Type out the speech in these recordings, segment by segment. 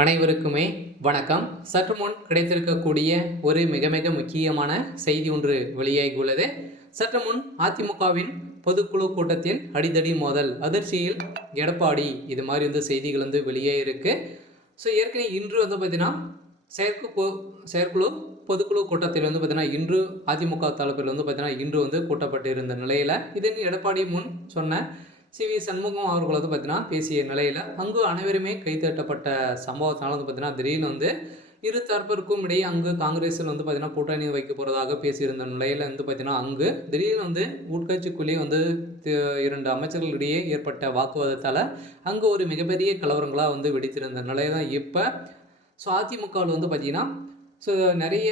அனைவருக்குமே வணக்கம். சற்று முன் கிடைத்திருக்கக்கூடிய ஒரு மிக மிக முக்கியமான செய்தி ஒன்று வெளியாகியுள்ளது. சற்று முன் அதிமுகவின் பொதுக்குழு கூட்டத்தில் அடிதடி மோதல், அதிர்ச்சியில் எடப்பாடி, இது மாதிரி செய்திகள் வெளியே இருக்கு. ஸோ ஏற்கனவே இன்று பார்த்தீங்கன்னா செயற்குழு பொதுக்குழு கூட்டத்தில் பார்த்தீங்கன்னா இன்று அதிமுக தரப்பில் பார்த்தீங்கன்னா இன்று கூட்டப்பட்டு இருந்த நிலையில் இதன் எடப்பாடி முன் சொன்ன சி.வி. சண்முகம் அவர்கள் பார்த்தீங்கன்னா பேசிய நிலையில் அங்கு அனைவருமே கைத்தட்டப்பட்ட சம்பவத்தினால பார்த்தீங்கன்னா திடீர்னு இரு தரப்பிற்கும் இடையே அங்கு காங்கிரஸில் பார்த்தீங்கன்னா கூட்டணி வைக்க போகிறதாக பேசியிருந்த நிலையில் பார்த்தீங்கன்னா அங்கு திடீர்னு உட்கட்சிக்குள்ளேயே இரண்டு அமைச்சர்களிடையே ஏற்பட்ட வாக்குவாதத்தால் அங்கு ஒரு மிகப்பெரிய கலவரங்களாக வெடித்திருந்த நிலையை தான் இப்போ அதிமுகவில் பார்த்தீங்கன்னா நிறைய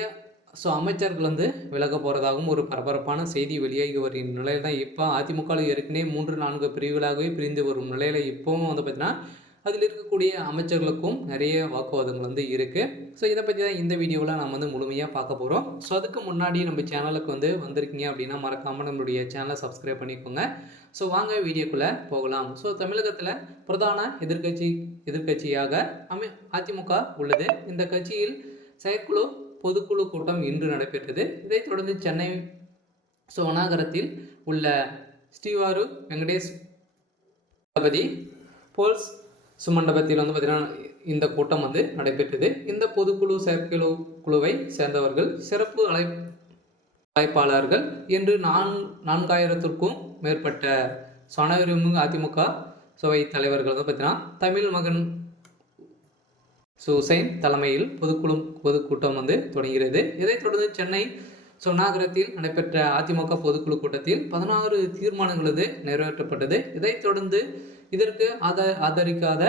அமைச்சர்கள் விலக போகிறதாகவும் ஒரு பரபரப்பான செய்தி வெளியாகி வரும் நிலையில் தான் இப்போ அதிமுகவில் ஏற்கனவே 3-4 பிரிவுகளாகவே பிரிந்து வரும் நிலையில் இப்போவும் பார்த்தீங்கன்னா அதில் இருக்கக்கூடிய அமைச்சர்களுக்கும் நிறைய வாக்குவாதங்கள் இருக்குது. ஸோ இதை பற்றி தான் இந்த வீடியோவில் நம்ம முழுமையாக பார்க்க போகிறோம். ஸோ அதுக்கு முன்னாடி நம்ம சேனலுக்கு வந்திருக்கீங்க அப்படின்னா மறக்காமல் நம்மளுடைய சேனலை சப்ஸ்கிரைப் பண்ணிக்கோங்க. ஸோ வாங்க வீடியோக்குள்ளே போகலாம். ஸோ தமிழகத்தில் பிரதான எதிர்கட்சியாக அதிமுக உள்ளது. இந்த கட்சியில் செயற்குழு பொதுக்குழு கூட்டம் இன்று நடைபெற்றது. இதைத் தொடர்ந்து சென்னை வனாகரத்தில் உள்ள ஸ்ரீவாரு வெங்கடேஷ் போல்ஸ் சுமண்டபத்தில் பார்த்தீங்கன்னா இந்த கூட்டம் நடைபெற்றது. இந்த பொதுக்குழு செயற்குழு குழுவை சேர்ந்தவர்கள் சிறப்பு அழைப்பாளர்கள் என்று 4000க்கும் மேற்பட்ட அனைவரும் அதிமுக சபை தலைவர்கள் பார்த்தீங்கன்னா தமிழ் மகன் உசைன் தலைமையில் பொதுக்கூட்டம் தொடங்குகிறது. இதைத் தொடர்ந்து சென்னை நகரத்தில் நடைபெற்ற அதிமுக பொதுக்குழு கூட்டத்தில் 16 தீர்மானங்கள் நிறைவேற்றப்பட்டது. இதைத் தொடர்ந்து இதற்கு ஆதரிக்காத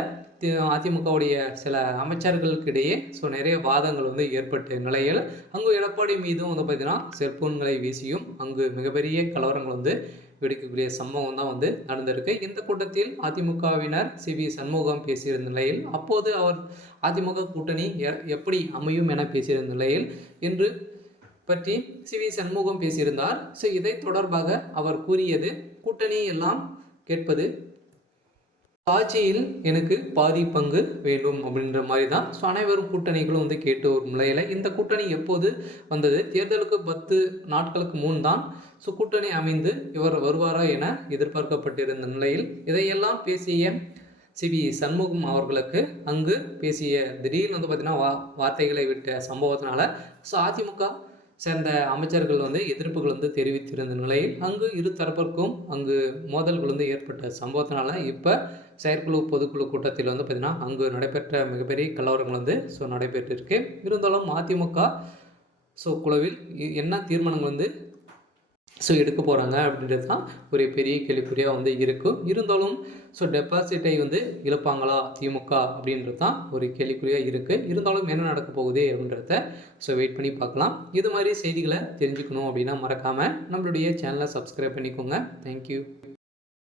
அதிமுகவுடைய சில அமைச்சர்களுக்கிடையே நிறைய வாதங்கள் ஏற்பட்ட நிலையில் அங்கு எடப்பாடி மீதும் பார்த்தீங்கன்னா செல்போன்களை வீசியும் அங்கு மிகப்பெரிய கலவரங்கள் வெடிக்கக்கூடிய சம்பவம் தான் நடந்திருக்கு. இந்த கூட்டத்தில் அதிமுகவினர் சி.வி. சண்முகம் பேசியிருந்த நிலையில் அப்போது அவர் அதிமுக கூட்டணி எப்படி அமையும் என பேசியிருந்த நிலையில் இன்று பற்றி சி.வி. சண்முகம் பேசியிருந்தார். ஸோ இதை தொடர்பாக அவர் கூறியது, கூட்டணி எல்லாம் கேட்பது ஆட்சியில் எனக்கு பாதி பங்கு வேண்டும் அப்படின்ற மாதிரி தான். ஸோ அனைவரும் கூட்டணிகளும் கேட்டு ஒரு நிலையில் இந்த கூட்டணி எப்போது வந்தது? தேர்தலுக்கு 10 நாட்களுக்கு முன் தான் கூட்டணி அமைந்து இவர் வருவாரா என எதிர்பார்க்கப்பட்டிருந்த நிலையில் இதையெல்லாம் பேசிய சி.வி. சண்முகம் அவர்களுக்கு அங்கு பேசிய திடீர்னு பார்த்தீங்கன்னா வார்த்தைகளை விட்ட சம்பவத்தினால அதிமுக சேர்ந்த அமைச்சர்கள் எதிர்ப்புகள் தெரிவித்திருந்த நிலையில் அங்கு இரு தரப்பிற்கும் அங்கு மோதல்கள் ஏற்பட்ட சம்பவத்தினால இப்போ செயற்குழு பொதுக்குழு கூட்டத்தில் பார்த்தீங்கன்னா அங்கு நடைபெற்ற மிகப்பெரிய கலவரங்கள் நடைபெற்றிருக்கு. இருந்தாலும் அதிமுக குழுவில் என்ன தீர்மானங்கள் எடுக்க போகிறாங்க அப்படின்றது தான் ஒரு பெரிய கேள்விக்குறியாக இருக்கும். இருந்தாலும் டெபாசிட்டை இழப்பாங்களா திமுக அப்படின்றது தான் ஒரு கேள்விக்குறியாக இருக்குது. இருந்தாலும் என்ன நடக்க போகுது அப்படின்றத வெயிட் பண்ணி பார்க்கலாம். இது மாதிரி செய்திகளை தெரிஞ்சுக்கணும் அப்படின்னா மறக்காமல் நம்மளுடைய சேனலை சப்ஸ்கிரைப் பண்ணிக்கோங்க. தேங்க்யூ.